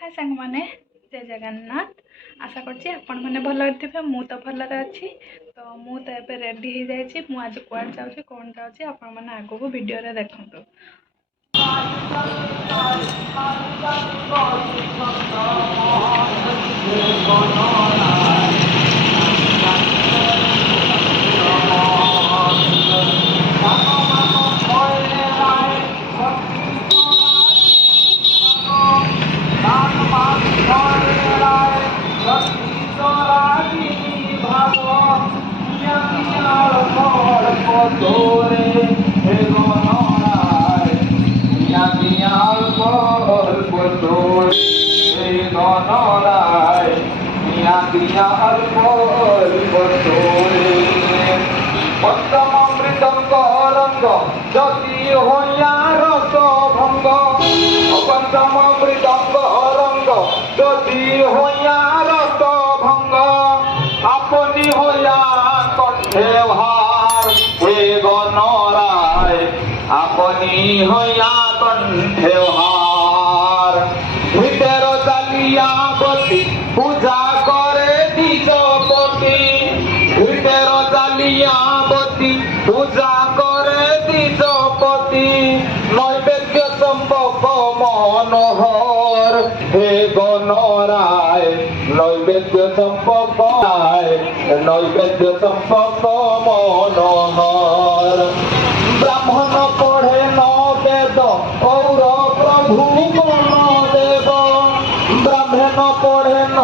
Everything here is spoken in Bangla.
हाय सांग माने जय जगन्नाथ। आशा करछि आपण माने भल थे। मु तो भलरे अच्छी। तो मु तो एबे रेडी हो जाइछि। मु आज कुआड जाउछि कोन जाउछि आपण माने आगो को वीडियो रे देखंतु। যদি হইয়া রস ভঙ্গ পঞ্চম মৃদঙ্গ রঙ্গ যদি হইয়া রস ভঙ্গ আপনি হইয়া কণ্ঠে ভার হে গণরায় আপনি হইয়া কণ্ঠে ভার ভিতর চালিয়া বলি পূজা করে দ্বিজপতি ভিতর চালিয়া বলি পূজা করে দ্বিজপতি নৈবেদ্য সম্পর্ক মনোহর হে গণরায় নৈবেদ্য সম্পর্ক নৈবেদ্য সম্পর্ক মনোহর ব্রাহ্মণ পড়ে ন বেদ ঔর প্রভু মন দেব ব্রাহ্মণ পড়ে ন